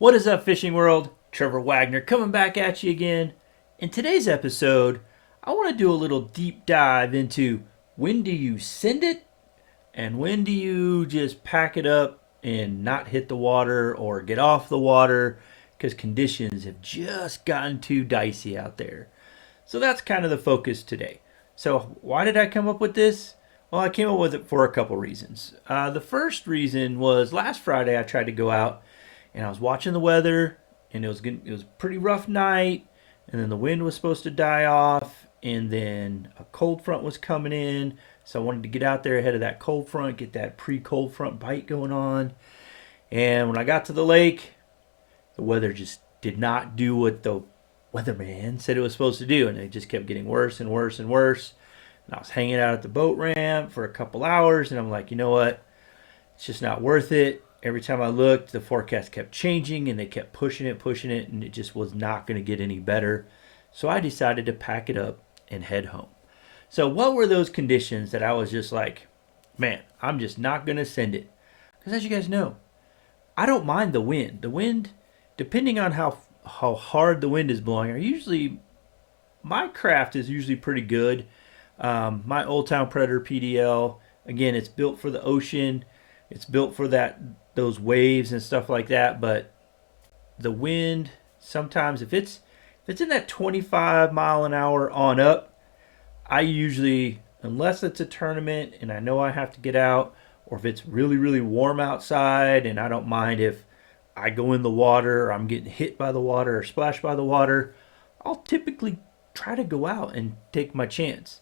What is up, fishing world? Trevor Wagner coming back at you again. In today's episode, I want to do a little deep dive into when do you send it and when do you just pack it up and not hit the water or get off the water because conditions have just gotten too dicey out there. So that's kind of the focus today. So, why did I come up with this? Well, I came up with it for a couple reasons. The first reason was last Friday I tried to go out and I was watching the weather, and it was a pretty rough night, and then the wind was supposed to die off, and then a cold front was coming in, so I wanted to get out there ahead of that cold front, get that pre-cold front bite going on. And when I got to the lake, the weather just did not do what the weatherman said it was supposed to do, and it just kept getting worse and worse and worse. And I was hanging out at the boat ramp for a couple hours, and I'm like, you know what? It's just not worth it. Every time I looked, the forecast kept changing and they kept pushing it, and it just was not going to get any better. So I decided to pack it up and head home. So, what were those conditions that I was just like, man, I'm just not going to send it? Because as you guys know, I don't mind the wind. The wind, depending on how hard the wind is blowing, my craft is usually pretty good. My Old Town Predator PDL, again, it's built for the ocean. It's built for those waves and stuff like that. But the wind, sometimes if it's in that 25 mile an hour on up, I usually, unless it's a tournament and I know I have to get out, or if it's really really warm outside and I don't mind if I go in the water or I'm getting hit by the water or splashed by the water, I'll typically try to go out and take my chance.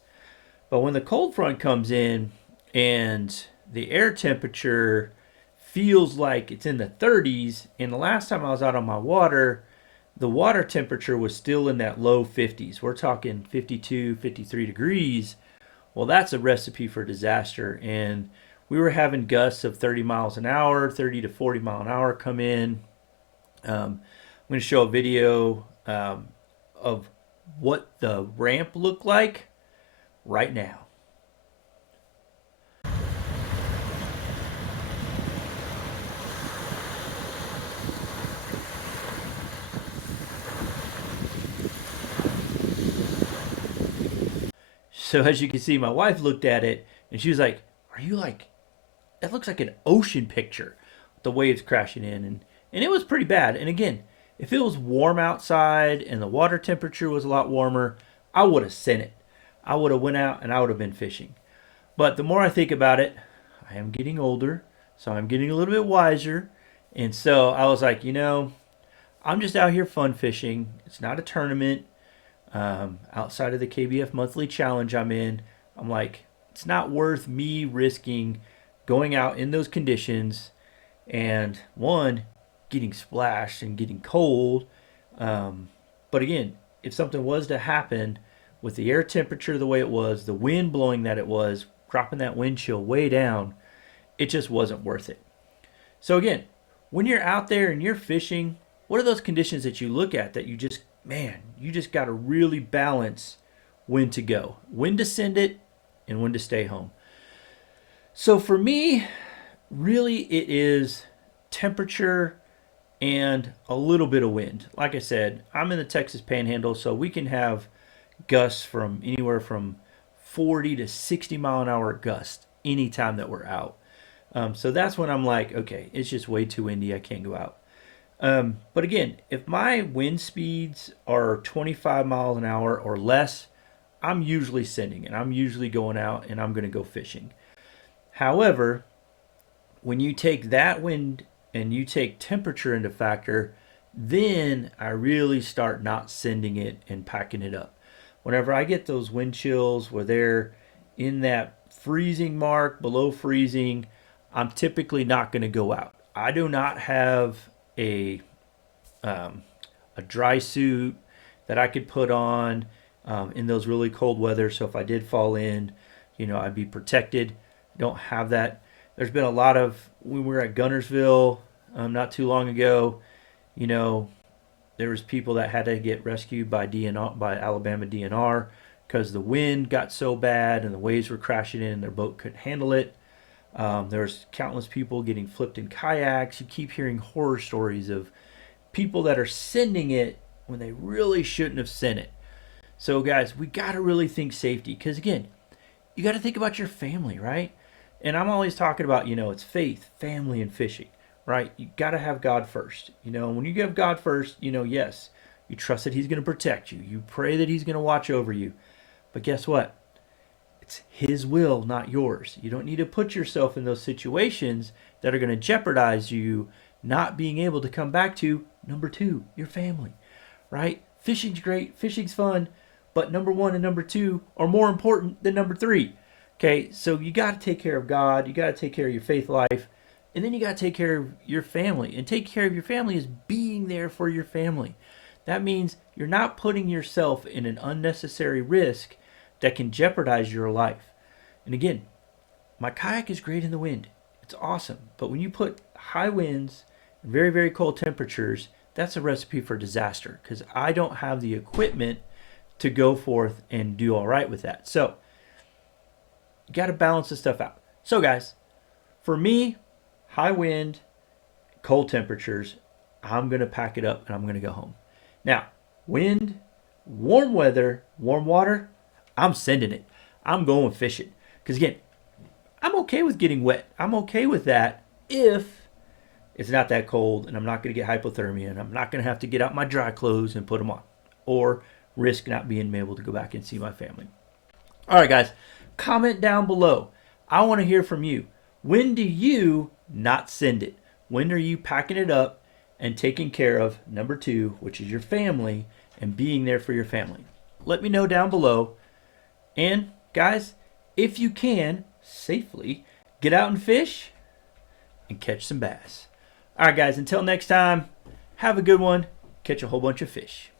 But when the cold front comes in and the air temperature feels like it's in the 30s, and the last time I was out on my water, the water temperature was still in that low 50s. We're talking 52, 53 degrees. Well, that's a recipe for disaster. And we were having gusts of 30 miles an hour, 30 to 40 mile an hour come in. I'm going to show a video of what the ramp looked like right now. So as you can see, my wife looked at it and she was like, "Are you like? That looks like an ocean picture, with the waves crashing in." And it was pretty bad. And again, if it was warm outside and the water temperature was a lot warmer, I would have sent it. I would have went out and I would have been fishing. But the more I think about it, I am getting older, so I'm getting a little bit wiser. And so I was like, I'm just out here fun fishing. It's not a tournament. Outside of the KBF monthly challenge I'm in, I'm like, it's not worth me risking going out in those conditions and one, getting splashed and getting cold. But again, if something was to happen with the air temperature the way it was, the wind blowing that it was, dropping that wind chill way down, it just wasn't worth it. So again, when you're out there and you're fishing, what are those conditions that you look at that you just, man, you just got to really balance when to go, when to send it, and when to stay home. So for me, really it is temperature and a little bit of wind. Like I said, I'm in the Texas Panhandle, so we can have gusts from anywhere from 40 to 60 mile an hour gusts anytime that we're out. So that's when I'm like, okay, it's just way too windy. I can't go out. But again, if my wind speeds are 25 miles an hour or less, I'm usually sending it. I'm usually going out and I'm going to go fishing. However, when you take that wind and you take temperature into factor, then I really start not sending it and packing it up. Whenever I get those wind chills where they're in that freezing mark, below freezing, I'm typically not going to go out. I do not have a a dry suit that I could put on in those really cold weather. So if I did fall in, I'd be protected. Don't have that. There's been a lot of when we were at Gunnersville not too long ago. You know, there was people that had to get rescued by DNR, by Alabama DNR, because the wind got so bad and the waves were crashing in and their boat couldn't handle it. There's countless people getting flipped in kayaks. You keep hearing horror stories of people that are sending it when they really shouldn't have sent it. So, guys, we got to really think safety because, again, you got to think about your family, right? And I'm always talking about, it's faith, family, and fishing, right? You got to have God first. When you have God first, yes, you trust that He's going to protect you. You pray that He's going to watch over you. But guess what? It's His will, not yours. You don't need to put yourself in those situations that are going to jeopardize you not being able to come back to number two, your family, right? Fishing's great, fishing's fun, but number one and number two are more important than number three. Okay, so you got to take care of God, you got to take care of your faith life, and then you got to take care of your family. And take care of your family is being there for your family. That means you're not putting yourself in an unnecessary risk that can jeopardize your life. And again, my kayak is great in the wind. It's awesome. But when you put high winds, very, very cold temperatures, that's a recipe for disaster because I don't have the equipment to go forth and do all right with that. So, you got to balance this stuff out. So, guys, for me, high wind, cold temperatures, I'm going to pack it up and I'm going to go home. Now, wind, warm weather, warm water, I'm sending it. I'm going fishing. Because, again, I'm okay with getting wet. I'm okay with that if it's not that cold and I'm not going to get hypothermia and I'm not going to have to get out my dry clothes and put them on or risk not being able to go back and see my family. All right, guys, comment down below. I want to hear from you. When do you not send it? When are you packing it up and taking care of number two, which is your family, and being there for your family? Let me know down below. And, guys, if you can, safely, get out and fish and catch some bass. All right, guys, until next time, have a good one. Catch a whole bunch of fish.